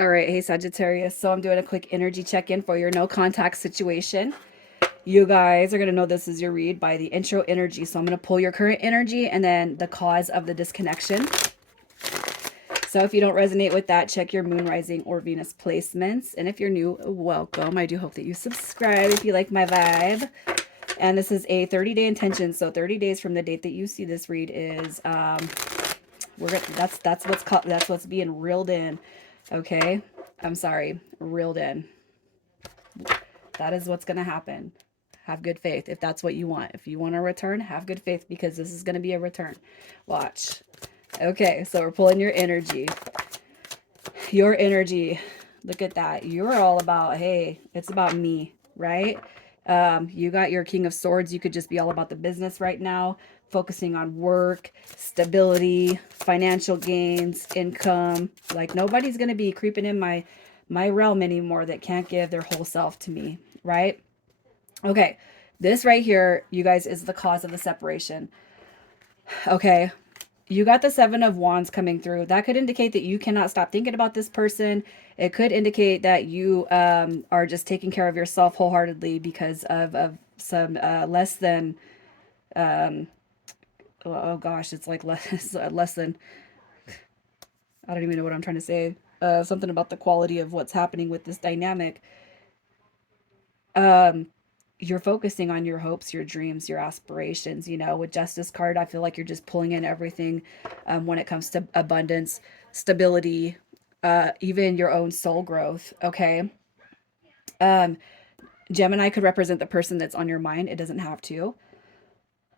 All right, hey Sagittarius. So I'm doing a quick energy check-in for your no contact situation. You guys are going to know this is your read by the intro energy. So I'm going to pull your current energy and then the cause of the disconnection. So if you don't resonate with that, check your moon, rising, or Venus placements. And if you're new, welcome. I do hope that you subscribe if you like my vibe. And this is a 30-day intention. So 30 days from the date that you see this read is that's what's being reeled in. Okay, I'm sorry, reeled in. That is what's going to happen. Have good faith if that's what you want. If you want a return, have good faith because this is going to be a return. Watch. Okay, so we're pulling your energy. Your energy. Look at that. You're all about, hey, it's about me, right? You got your King of Swords. You could just be all about the business right now, focusing on work, stability, financial gains, income. Like nobody's going to be creeping in my realm anymore that can't give their whole self to me, right? Okay, this right here, you guys, is the cause of the separation. Okay, you got the Seven of Wands coming through. That could indicate that you cannot stop thinking about this person. It could indicate that you are just taking care of yourself wholeheartedly because of some less than, oh gosh, it's like less than, I don't even know what I'm trying to say. Something about the quality of what's happening with this dynamic. You're focusing on your hopes, your dreams, your aspirations. You know, with Justice card, I feel like you're just pulling in everything when it comes to abundance, stability, even your own soul growth. Okay. Um, Gemini could represent the person that's on your mind. It doesn't have to.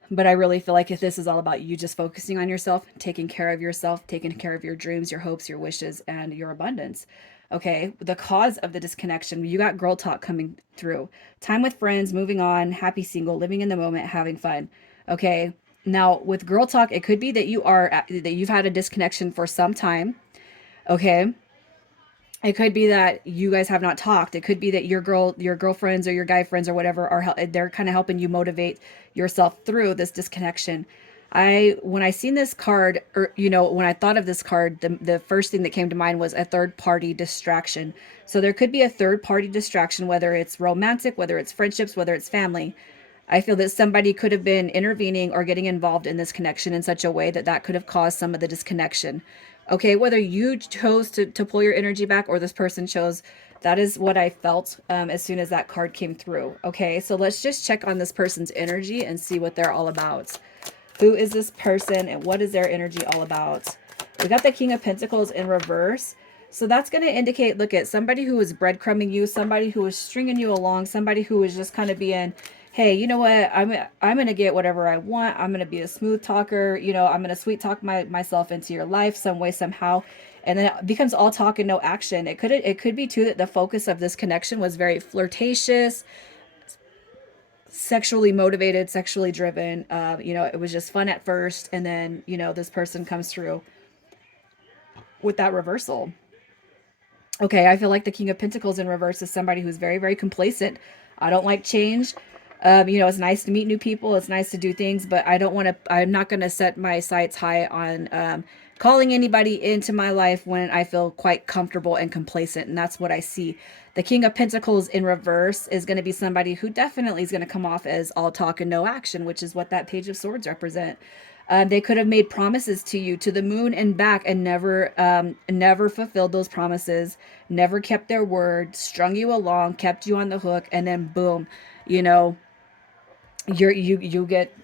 But I really feel like if this is all about you just focusing on yourself, taking care of yourself, taking care of your dreams, your hopes, your wishes, and your abundance. Okay, the cause of the disconnection, you got girl talk coming through. Time with friends, moving on, happy single, living in the moment, having fun. Okay, now with girl talk, it could be that you've had a disconnection for some time. Okay, it could be that you guys have not talked. It could be that your girlfriends or your guy friends or whatever they're kind of helping you motivate yourself through this disconnection. When I seen this card, or when I thought of this card, the first thing that came to mind was a third party distraction. So there could be a third party distraction, whether it's romantic, whether it's friendships, whether it's family. I feel that somebody could have been intervening or getting involved in this connection in such a way that that could have caused some of the disconnection. Okay, whether you chose to pull your energy back or this person chose, that is what I felt as soon as that card came through. Okay, so let's just check on this person's energy and see what they're all about. Who is this person and what is their energy all about? We got the King of Pentacles in reverse. So that's going to indicate, look at somebody who is breadcrumbing you, somebody who is stringing you along, somebody who is just kind of being, hey, you know what? I'm going to get whatever I want. I'm going to be a smooth talker. I'm going to sweet talk myself into your life some way, somehow. And then it becomes all talk and no action. It could be too that the focus of this connection was very flirtatious, sexually motivated, sexually driven. It was just fun at first. And then, this person comes through with that reversal. Okay, I feel like the King of Pentacles in reverse is somebody who's very, very complacent. I don't like change. It's nice to meet new people. It's nice to do things, but I'm not going to set my sights high on calling anybody into my life when I feel quite comfortable and complacent. And that's what I see. The King of Pentacles in reverse is going to be somebody who definitely is going to come off as all talk and no action, which is what that Page of Swords represent. They could have made promises to you to the moon and back and never fulfilled those promises, never kept their word, strung you along, kept you on the hook, and then boom, you know, you get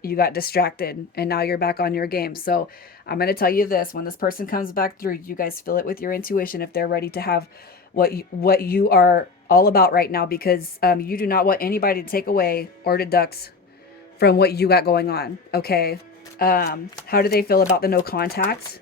you got distracted and now you're back on your game. So I'm going to tell you this, when this person comes back through, you guys feel it with your intuition if they're ready to have what you are all about right now, because you do not want anybody to take away or deduct from what you got going on. Okay. How do they feel about the no contact?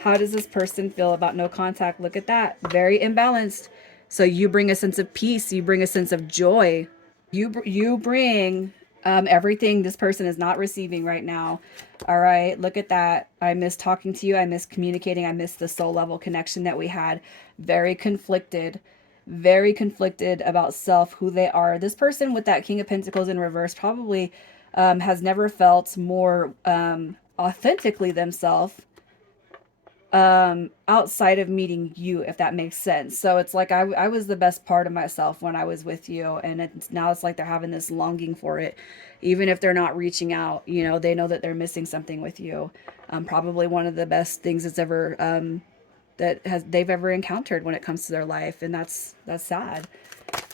How does this person feel about no contact? Look at that. Very imbalanced. So you bring a sense of peace. You bring a sense of joy. You bring everything this person is not receiving right now. All right. Look at that. I miss talking to you. I miss communicating. I miss the soul level connection that we had. Very conflicted. Very conflicted about self, who they are. This person with that King of Pentacles in reverse probably has never felt more authentically themselves outside of meeting you, if that makes sense. So it's like I was the best part of myself when I was with you, and now it's like they're having this longing for it, even if they're not reaching out. They know that they're missing something with you. Probably one of the best things that's ever they've ever encountered when it comes to their life, and that's sad.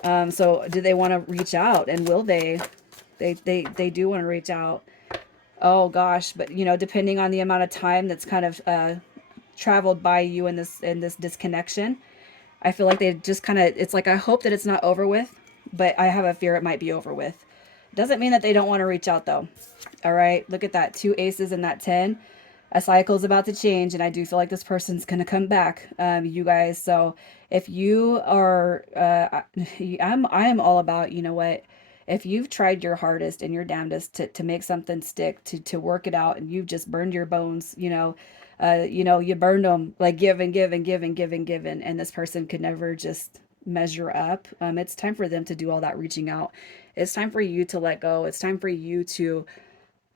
So do they want to reach out, and will they? They do want to reach out. Oh gosh, but depending on the amount of time that's kind of traveled by you in this disconnection, I feel like they just kind of, it's like I hope that it's not over with, but I have a fear it might be over with. Doesn't mean that they don't want to reach out though. All right, look at that, two aces and that 10. A cycle is about to change, and I do feel like this person's gonna come back, you guys. So if you are, I am all about, you know what, if you've tried your hardest and your damnedest to make something stick, to work it out, and you've just burned your bones, you burned them, like give and give and give and give and give, and this person could never just measure up. It's time for them to do all that reaching out. It's time for you to let go. It's time for you to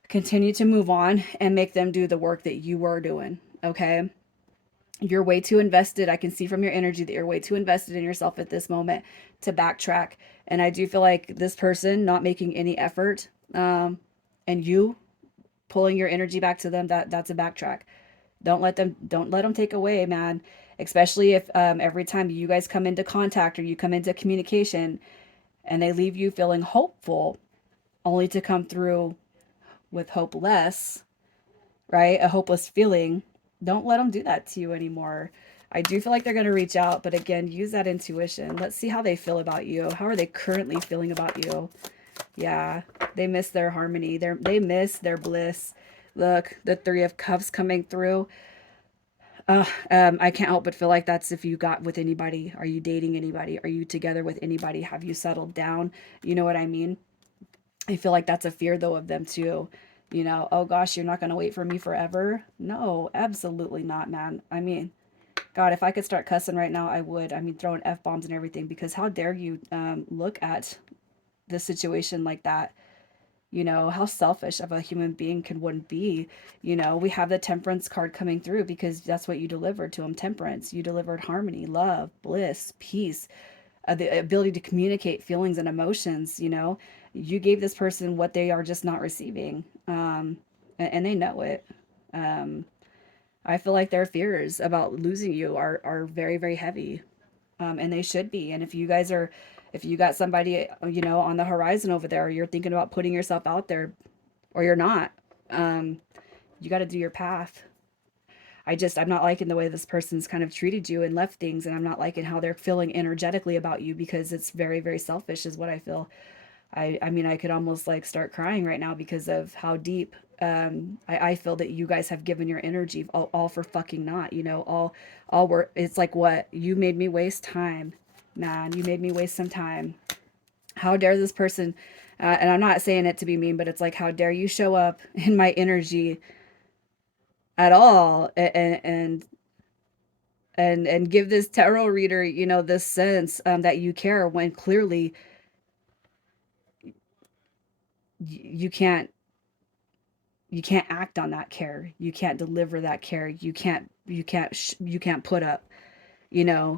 continue to move on and make them do the work that you were doing. Okay. You're way too invested. I can see from your energy that you're way too invested in yourself at this moment to backtrack. And I do feel like this person not making any effort, and you pulling your energy back to them, that's a backtrack. Don't let them take away, man. Especially if every time you guys come into contact or you come into communication and they leave you feeling hopeful, only to come through with hopeless, right? A hopeless feeling. Don't let them do that to you anymore. I do feel like they're going to reach out, but again, use that intuition. Let's see how they feel about you. How are they currently feeling about you? Yeah, they miss their harmony. They miss their bliss. Look, the Three of Cups coming through. I can't help but feel like that's if you got with anybody. Are you dating anybody? Are you together with anybody? Have you settled down? You know what I mean? I feel like that's a fear though of them too. Oh gosh, you're not going to wait for me forever. No, absolutely not, man. I mean, God, if I could start cussing right now, I would. I mean, throwing F bombs and everything, because how dare you look at the situation like that? How selfish of a human being can one be? We have the temperance card coming through because that's what you delivered to them. Temperance. You delivered harmony, love, bliss, peace, the ability to communicate feelings and emotions. You gave this person what they are just not receiving, and they know it. um, I feel like their fears about losing you are very, very heavy, and they should be. And if you got somebody, on the horizon over there, or you're thinking about putting yourself out there, or you're not, um, you got to do your path. I'm not liking the way this person's kind of treated you and left things, and I'm not liking how they're feeling energetically about you, because it's very, very selfish, is what I feel. I mean, I could almost like start crying right now because of how deep, I feel that you guys have given your energy all for fucking not, all work. It's like, what? You made me waste time, man. You made me waste some time. How dare this person, and I'm not saying it to be mean, but it's like, how dare you show up in my energy at all, and give this tarot reader, this sense, that you care, when clearly you can't, act on that care. You can't deliver that care. You can't put up, you know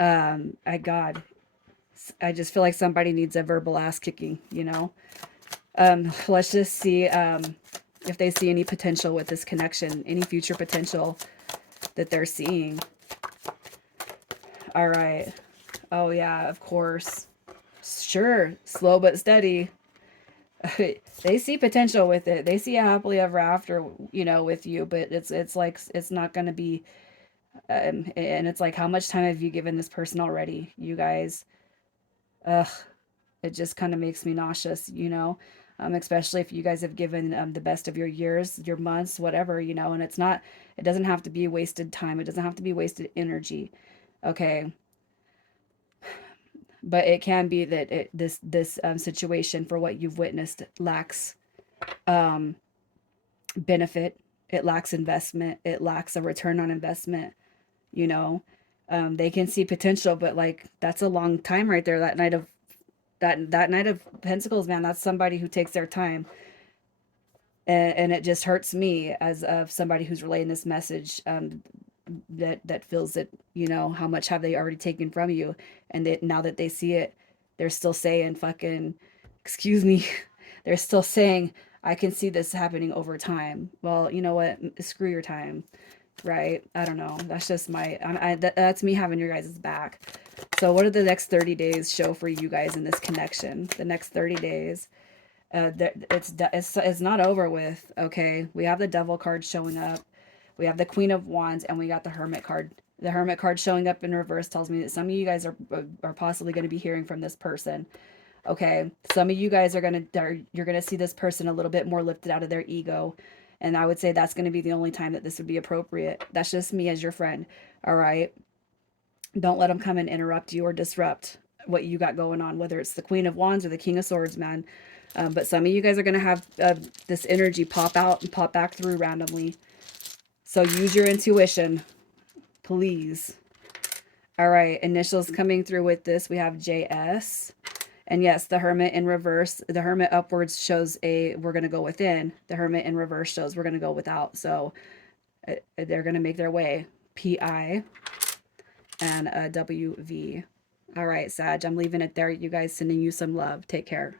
I God, I just feel like somebody needs a verbal ass kicking. Let's just see, if they see any potential with this connection, any future potential that they're seeing. All right. Oh yeah, of course. Sure, slow but steady. They see potential with it. They see a happily ever after, with you, but it's like it's not going to be, and it's like, how much time have you given this person already, you guys? Ugh, it just kind of makes me nauseous. Especially if you guys have given, the best of your years, your months, whatever, and it doesn't have to be wasted time. It doesn't have to be wasted energy. Okay. But it can be that this situation, for what you've witnessed, lacks, um, benefit. It lacks investment. It lacks a return on investment. You know, they can see potential, but like, that's a long time right there. That Knight of Pentacles, man. That's somebody who takes their time. And it just hurts me as of somebody who's relaying this message, that feels that, you know, how much have they already taken from you, and that now that they see it, they're still saying fucking, excuse me, they're still saying, I can see this happening over time. Well, you know what? Screw your time, right? I don't know. That's just my, that's me having your guys' back. So, what do the next 30 days show for you guys in this connection? The next 30 days, it's not over with. Okay, we have the Devil card showing up, we have the Queen of Wands, and we got the Hermit card. The Hermit card showing up in reverse tells me that some of you guys are possibly going to be hearing from this person. Okay, some of you guys you're gonna see this person a little bit more lifted out of their ego, and I would say that's going to be the only time that this would be appropriate. That's just me as your friend. All right, don't let them come and interrupt you or disrupt what you got going on, whether it's the Queen of Wands or the King of Swords, man. But some of you guys are going to have this energy pop out and pop back through randomly. So use your intuition, please. All right, initials coming through with this. We have JS. And yes, the Hermit in reverse, the Hermit upwards shows we're going to go within. The Hermit in reverse shows we're going to go without. So they're going to make their way. PI and WV. All right, Sag, I'm leaving it there. You guys, sending you some love. Take care.